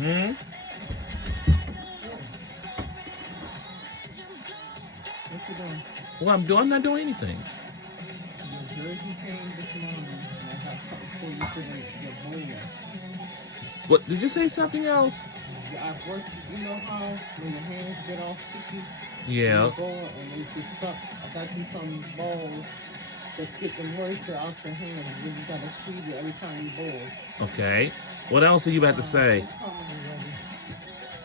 Hmm? What you doing? What I'm not doing anything. Your jersey came this morning, and I got something for you for the bowl. What did you say something else? I worked, you know how when your hands get all sticky in the Yeah. bowl and they get stuck? I got you some balls that get the moisture out your hands. You just gotta squeeze it every time you bowl. Okay. What else are you about to say? Just call me when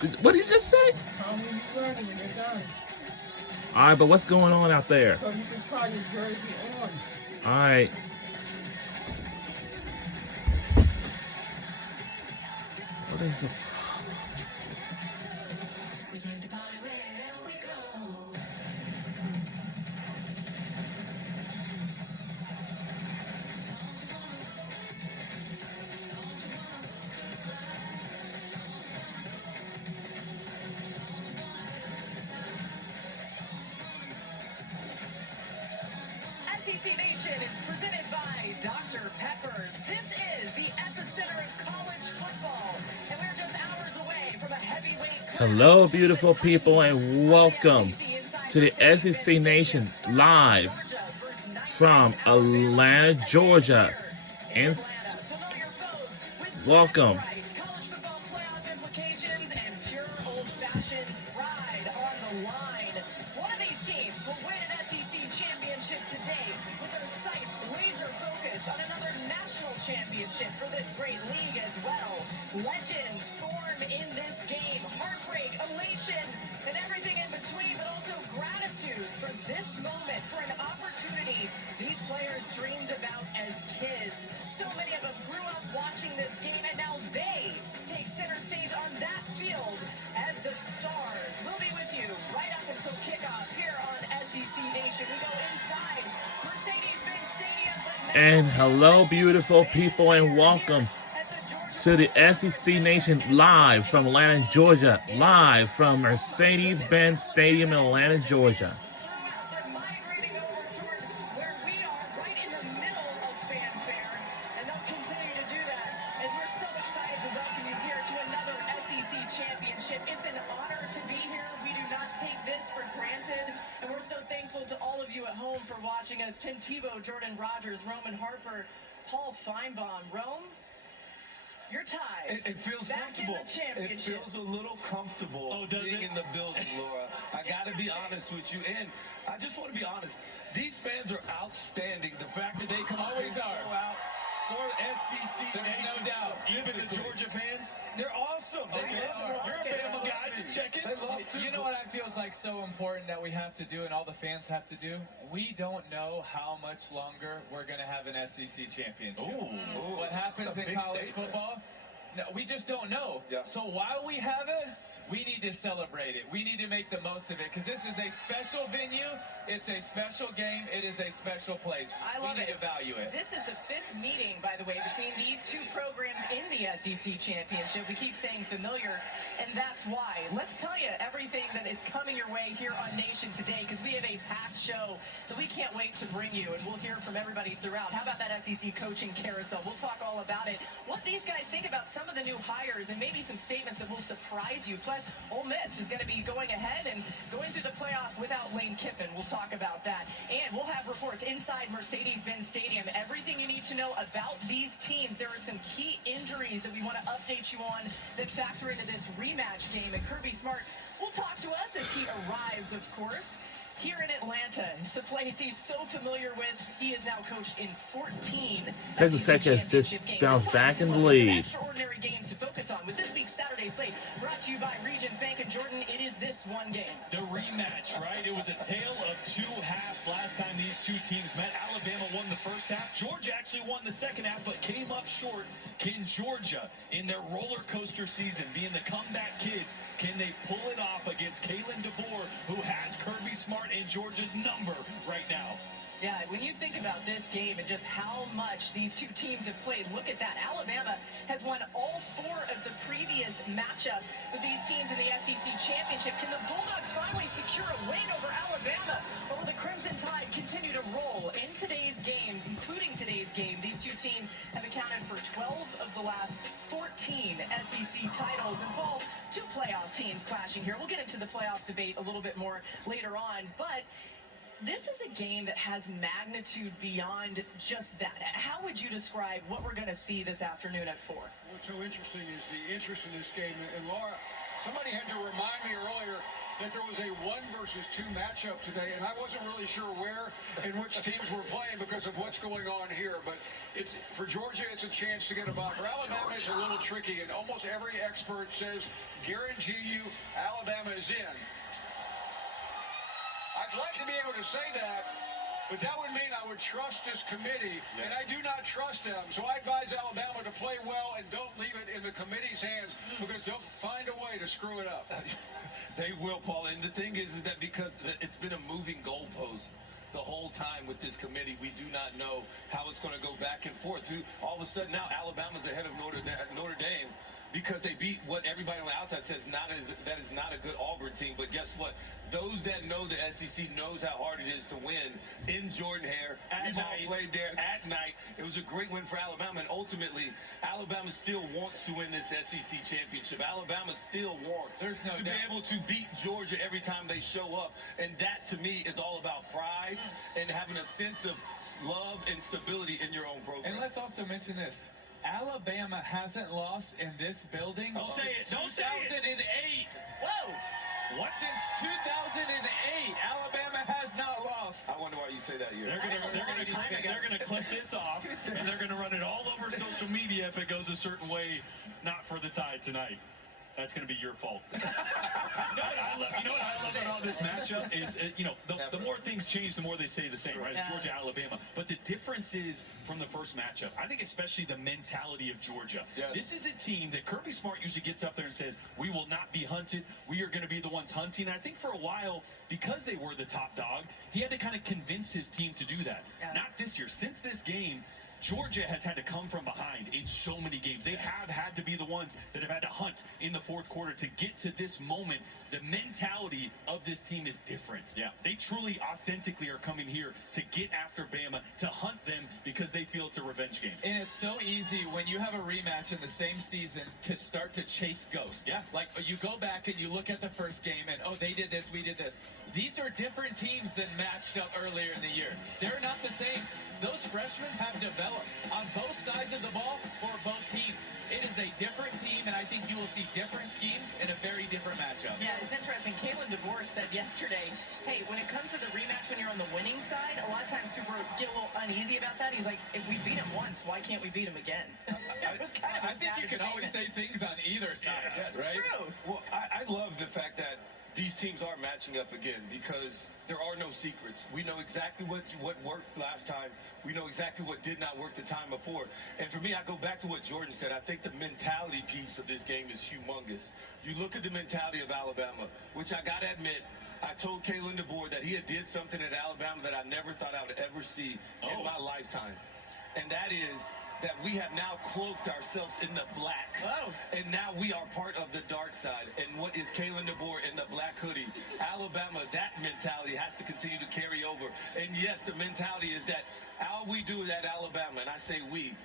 you're ready. What did you just say? Call me when you're ready when you're done. All right, but what's going on out there? So you can try your jersey on. All right. What is it? SEC Nation is presented by Dr. Pepper. This is the epicenter of college football, and we're just hours away from a heavyweight. Hello, beautiful people, and welcome to the SEC Nation live from Atlanta, Georgia. And welcome. College football playoff implications and pure old-fashioned pride on the line. One of these teams will win an SEC championship today with their sights laser-focused on another national championship for this great league as well. Legends form in this game. Heartbreak, elation, and everything in between, but also gratitude for this moment, for an opportunity these players dreamed about as kids. So many of them grew up watching this game, and now they take center stage on that field as the stars. We'll be with you right up until kickoff here on SEC Nation. We go inside Mercedes-Benz Stadium. And hello, beautiful people, and welcome to the SEC Nation live from Atlanta, Georgia. Live from Mercedes-Benz Stadium in Atlanta, Georgia. They're migrating over toward where we are, right in the middle of fanfare, and they'll continue to do that as we're so excited to welcome you here to another SEC championship. It's an honor to be here. We do not take this for granted, and we're so thankful to all of you at home for watching us. Tim Tebow, Jordan Rogers, Roman Harper, Paul Feinbaum. Rome, you're tied. It feels Back in comfortable. the championship. It feels a little comfortable being in the building, Laura. I got to be honest with you. And I just want to be honest. These fans are outstanding. The fact that they come Always out are. and show out for SEC. There's no doubt. Even the Georgia fans, They're awesome. They they love are. it. You're a Bama guy, just checking. They love to. You know what I feel is like so important that we have to do and all the fans have to do? We don't know how much longer we're going to have an SEC championship. Ooh. What happens That's a in big college statement. football? No, we just don't know. Yeah. So while we have it, we need to celebrate it. We need to make the most of it because this is a special venue. It's a special game. It is a special place. I love we need it. to value it. This is the fifth meeting, by the way, between these two programs in the SEC Championship. We keep saying familiar, and that's why. Let's tell you everything that is coming your way here on Nation today, because we have a packed show that we can't wait to bring you, and we'll hear from everybody throughout. How about that SEC coaching carousel? We'll talk all about it. What these guys think about some of the new hires, and maybe some statements that will surprise you. Plus, Ole Miss is going to be going ahead and going through the playoff without Lane Kiffin. We'll talk about that. And we'll have reports inside Mercedes-Benz Stadium. Everything you need to know about these teams. There are some key injuries that we want to update you on that factor into this rematch game. And Kirby Smart will talk to us as he arrives, of course, here in Atlanta. It's a place he's so familiar with. He has now coached in 14 Texas SEC Tech has just championship games. bounced It's back in the some lead. extraordinary games to focus on with this week's Saturday slate. Brought to you by Regions Bank and Jordan. It is this one game. The rematch, right? It was a tale of two halves last time these two teams met. Alabama won the first half. Georgia actually won the second half, but came up short. Can Georgia, in their roller coaster season, being the comeback kids, can they pull it off against Kalen DeBoer, who has Kirby Smart and Georgia's number right now? Yeah, when you think about this game and just how much these two teams have played, look at that. Alabama has won all four of the previous matchups with these teams in the SEC Championship. Can the Bulldogs finally secure a win over Alabama? Or will the Crimson Tide continue to roll? In today's game, including today's game, these two teams have accounted for 12 of the last 14 SEC titles. And Paul, two playoff teams clashing here. We'll get into the playoff debate a little bit more later on, but this is a game that has magnitude beyond just that. How would you describe what we're going to see this afternoon at 4? What's so interesting is the interest in this game. And Laura, somebody had to remind me earlier that there was a 1 versus 2 matchup today, and I wasn't really sure where and which teams were playing because of what's going on here. But it's for Georgia, it's a chance to get a bye. For Alabama, it's a little tricky, and almost every expert says, guarantee you, Alabama is in. I'd like to be able to say that, but that would mean I would trust this committee, and I do not trust them. So I advise Alabama to play well and don't leave it in the committee's hands because they'll find a way to screw it up. They will, Paul. And the thing is that because it's been a moving goalpost the whole time with this committee, we do not know how it's going to go back and forth. All of a sudden now Alabama's ahead of Notre Dame because they beat what everybody on the outside says that is not a good Auburn team. But guess what? Those that know the SEC knows how hard it is to win in Jordan-Hare. We've all played there at night. It was a great win for Alabama, and ultimately, Alabama still wants to win this SEC championship. Alabama still wants to be able to beat Georgia every time they show up, and that, to me, is all about pride and having a sense of love and stability in your own program. And let's also mention this. Alabama hasn't lost in this building. Don't say it. Don't say it. 2008. Whoa! What, since 2008, Alabama has not lost. I wonder why you say that here. They're gonna clip this off, and they're gonna run it all over social media if it goes a certain way. Not for the Tide tonight. That's going to be your fault. You know what I love about this matchup is, the more things change, the more they stay the same, right? It's Georgia, Alabama. But the difference is from the first matchup. I think especially the mentality of Georgia. Yes. This is a team that Kirby Smart usually gets up there and says, we will not be hunted. We are going to be the ones hunting. And I think for a while, because they were the top dog, he had to kind of convince his team to do that. Yeah. Not this year. Since this game, Georgia has had to come from behind in so many games. They have had to be the ones that have had to hunt in the fourth quarter to get to this moment. The mentality of this team is different. Yeah, they truly, authentically are coming here to get after Bama, to hunt them because they feel it's a revenge game. And it's so easy when you have a rematch in the same season to start to chase ghosts. Yeah. Like you go back and you look at the first game and, oh, they did this, we did this. These are different teams than matched up earlier in the year. They're not the same. Those freshmen have developed on both sides of the ball for both teams. It is a different team, and I think you will see different schemes in a very different matchup. Yeah, it's interesting. Kalen DeVore said yesterday, hey, when it comes to the rematch when you're on the winning side, a lot of times people get a little uneasy about that. He's like, if we beat him once, why can't we beat him again? It was kind of I think you can always say things on either side, right? True. Well, I love the fact that these teams are matching up again because there are no secrets. We know exactly what worked last time. We know exactly what did not work the time before. And for me, I go back to what Jordan said. I think the mentality piece of this game is humongous. You look at the mentality of Alabama, which I got to admit, I told Kalen DeBoer that he had did something at Alabama that I never thought I would ever see in my lifetime. And that is that we have now cloaked ourselves in the black. Oh. And now we are part of the dark side. And what is Kalen DeBoer in the black hoodie? Alabama, that mentality has to continue to carry over. And yes, the mentality is that all we do at Alabama, and I say we,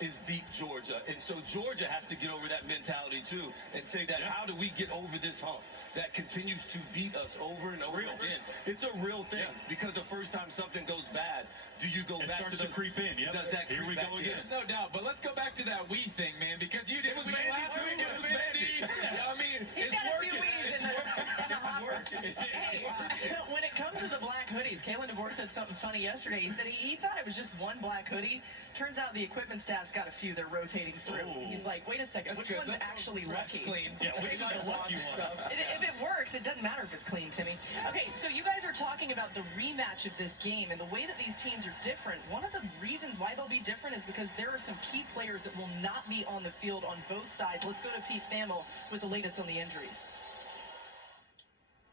is beat Georgia. And so Georgia has to get over that mentality too and say that how do we get over this hump that continues to beat us over and over again? It's a real thing because the first time something goes bad, do you go back to creep in? Yep. Does that Here creep we back go in? again. There's no doubt, but let's go back to that we thing, man, because you did. It was Mandy last too. week. It was Mandy. Yeah, I mean, He's it's got a few working. weeds It's in working. the hopper. It's working. Hey, when it comes to the black hoodies, Kalen DeBoer said something funny yesterday. He said he thought it was just one black hoodie. Turns out the equipment staff's got a few they're rotating through. Oh. He's like, wait a second, which one's actually lucky? Clean. Yeah, which side the lucky one? If it works, it doesn't matter if it's clean, Timmy. Okay, so you guys are talking about the rematch of this game and the way that these teams are different. One of the reasons why they'll be different is because there are some key players that will not be on the field on both sides. Let's go to Pete Thamel with the latest on the injuries.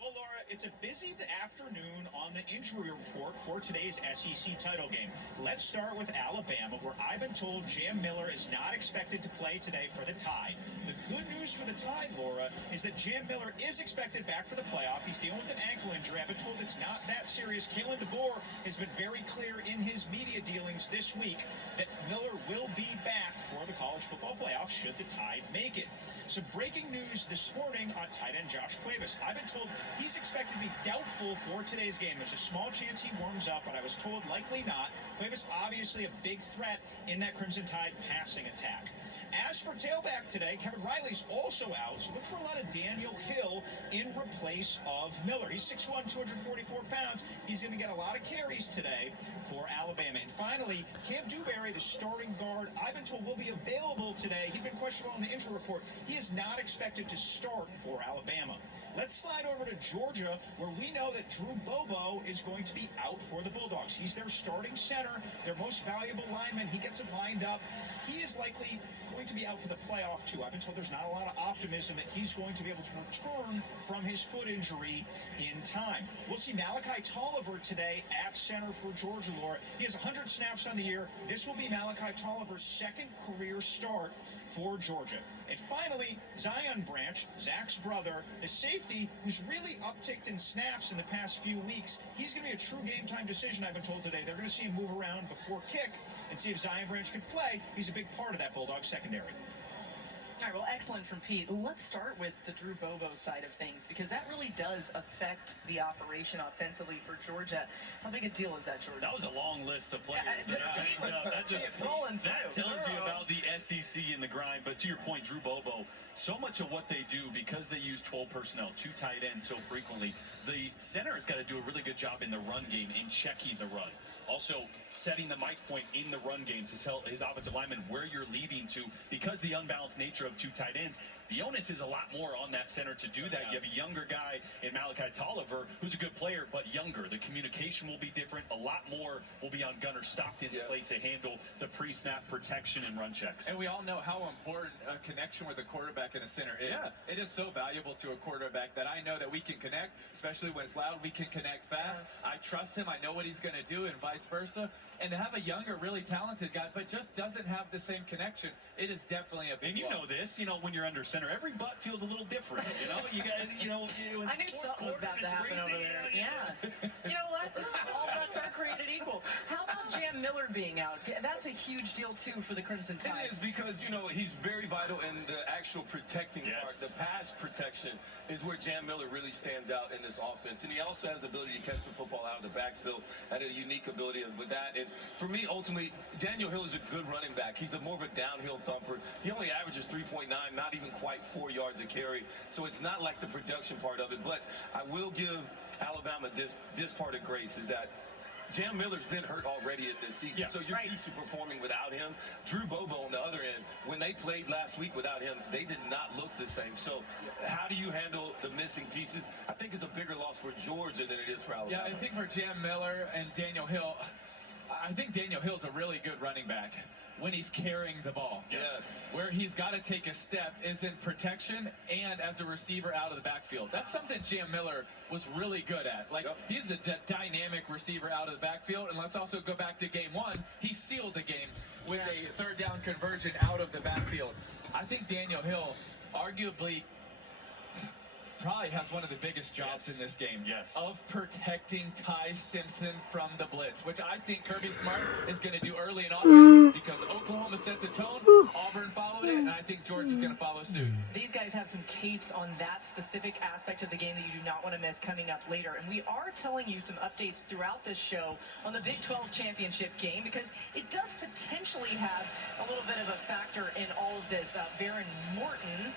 Well, Laura, It's a busy afternoon on the injury report for today's SEC title game. Let's start with Alabama, where I've been told Jam Miller is not expected to play today for the Tide. The good news for the Tide, Laura, is that Jam Miller is expected back for the playoff. He's dealing with an ankle injury. I've been told it's not that serious. Kalen DeBoer has been very clear in his media dealings this week that Miller will be back for the college football playoff should the Tide make it. Some breaking news this morning on tight end Josh Cuevas. I've been told he's expected to be doubtful for today's game. There's a small chance he warms up, but I was told likely not. Cuevas obviously a big threat in that Crimson Tide passing attack. As for tailback today, Kevin Riley's also out, so look for a lot of Daniel Hill in replace of Miller. He's 6'1", 244 pounds. He's going to get a lot of carries today for Alabama. And finally, Cam Dewberry, the starting guard, I've been told will be available today. He'd been questionable on the injury report. He is not expected to start for Alabama. Let's slide over to Georgia, where we know that Drew Bobo is going to be out for the Bulldogs. He's their starting center, their most valuable lineman. He gets it lined up. He is likely going to be out for the playoff too. I've been told there's not a lot of optimism that he's going to be able to return from his foot injury in time. We'll see Malachi Tolliver today at center for Georgia, Laura. He has 100 snaps on the year. This will be Malachi Tolliver's second career start for Georgia. And finally, Zion Branch, Zach's brother, the safety who's really upticked in snaps in the past few weeks. He's going to be a true game-time decision, I've been told today. They're going to see him move around before kick and see if Zion Branch can play. He's a big part of that Bulldog secondary. All right, well, excellent from Pete. Let's start with the Drew Bobo side of things, because that really does affect the operation offensively for Georgia. How big a deal is that, Jordan? That was a long list of players. That tells you about the SEC and the grind. But to your point, Drew Bobo, so much of what they do, because they use 12 personnel, 2 tight ends so frequently, the center has got to do a really good job in the run game, in checking the run. Also, setting the mic point in the run game to tell his offensive lineman where you're leading to, because the unbalanced nature of 2 tight ends. The onus is a lot more on that center to do that. You have a younger guy in Malachi Tolliver who's a good player, but younger. The communication will be different. A lot more will be on Gunnar Stockton's plate to handle the pre-snap protection and run checks. And we all know how important a connection with a quarterback and a center is. Yeah. It is so valuable to a quarterback that I know that we can connect, especially when it's loud. We can connect fast. I trust him. I know what he's going to do, and vice versa. And to have a younger, really talented guy, but just doesn't have the same connection, it is definitely a big And you know this, when you're under center, every butt feels a little different, You got, I knew something was about to happen over there. Yeah. You know what? All butts are created equal. How about Jam Miller being out? That's a huge deal, too, for the Crimson Tide. It is, because, he's very vital in the actual protecting part. The pass protection is where Jam Miller really stands out in this offense. And he also has the ability to catch the football out of the backfield, had a unique ability with that. And for me, ultimately, Daniel Hill is a good running back. He's more of a downhill thumper. He only averages 3.9, not even quite 4 yards a carry. So it's not like the production part of it. But I will give Alabama this part of grace, is that Jam Miller's been hurt already in this season, so you're used to performing without him. Drew Bobo on the other end, when they played last week without him, they did not look the same. So how do you handle the missing pieces? I think it's a bigger loss for Georgia than it is for Alabama. Yeah, I think for Jam Miller and Daniel Hill, I think Daniel Hill's a really good running back when he's carrying the ball. Yes. Where he's got to take a step is in protection and as a receiver out of the backfield. That's something Jam Miller was really good at. He's a dynamic receiver out of the backfield. And let's also go back to game 1. He sealed the game with a third down conversion out of the backfield. I think Daniel Hill arguably probably has one of the biggest jobs in this game of protecting Ty Simpson from the blitz, which I think Kirby Smart is going to do early and often, because Oklahoma set the tone, Auburn followed it, and I think Georgia's going to follow suit. These guys have some tapes on that specific aspect of the game that you do not want to miss coming up later. And we are telling you some updates throughout this show on the Big 12 championship game, because it does potentially have a little bit of a factor in all of this. Baron Morton,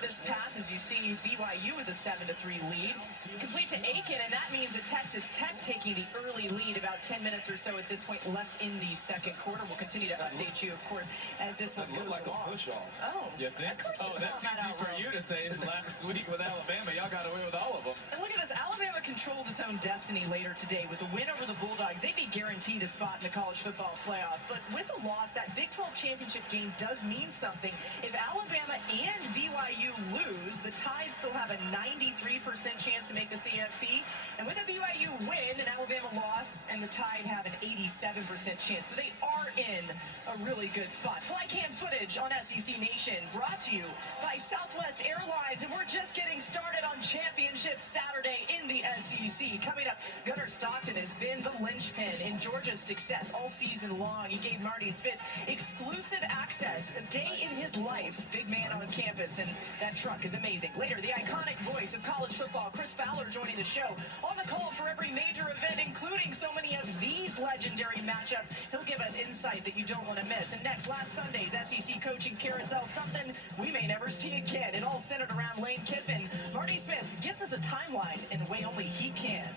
this pass, as you see, BYU with a 7-3 lead. Complete to Aiken, and that means that Texas Tech taking the early lead, about 10 minutes or so at this point left in the second quarter. We'll continue to update you, of course, as this one goes like along. A push-off. Oh, you think? That's easy for you to say. Last week with Alabama, y'all got away with all of them. And look at this. Alabama controls its own destiny later today with a win over the Bulldogs. They'd be guaranteed a spot in the college football playoff. But with the loss, that Big 12 championship game does mean something. If Alabama and BYU BYU lose, the Tide still have a 93% chance to make the CFP. And with a BYU win, an Alabama loss, and the Tide have an 87% chance. So they are in a really good spot. Flycam footage on SEC Nation brought to you by Southwest Airlines. And we're just getting started on Championship Saturday in the SEC. Coming up, Gunnar Stockton has been the linchpin in Georgia's success all season long. He gave Marty Smith exclusive access, a day in his life. Big man on campus, and that truck is amazing. Later, the iconic voice of college football, Chris Fowler, joining the show. On the call for every major event, including so many of these legendary matchups. He'll give us insight that you don't want to miss. And next, last Sunday's SEC coaching carousel, something we may never see again. It all centered around Lane Kiffin. Marty Smith gives us a timeline in the way only he can.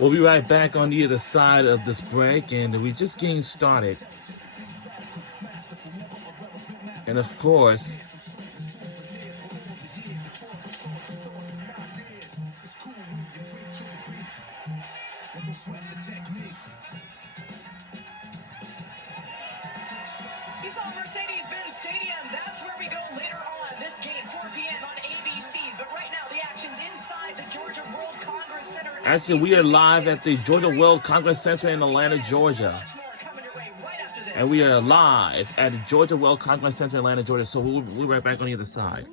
We'll be right back on the other side of this break, and we're just getting started. And of course, You saw Mercedes-Benz Stadium. That's where we go later on. This game, 4 p.m. on ABC. But right now, the action's inside the Georgia World Congress Center. actually, we are live at the Georgia World Congress Center in Atlanta, Georgia. And we are live at the Georgia World Congress Center in Atlanta, Georgia. So we'll be right back on the other side.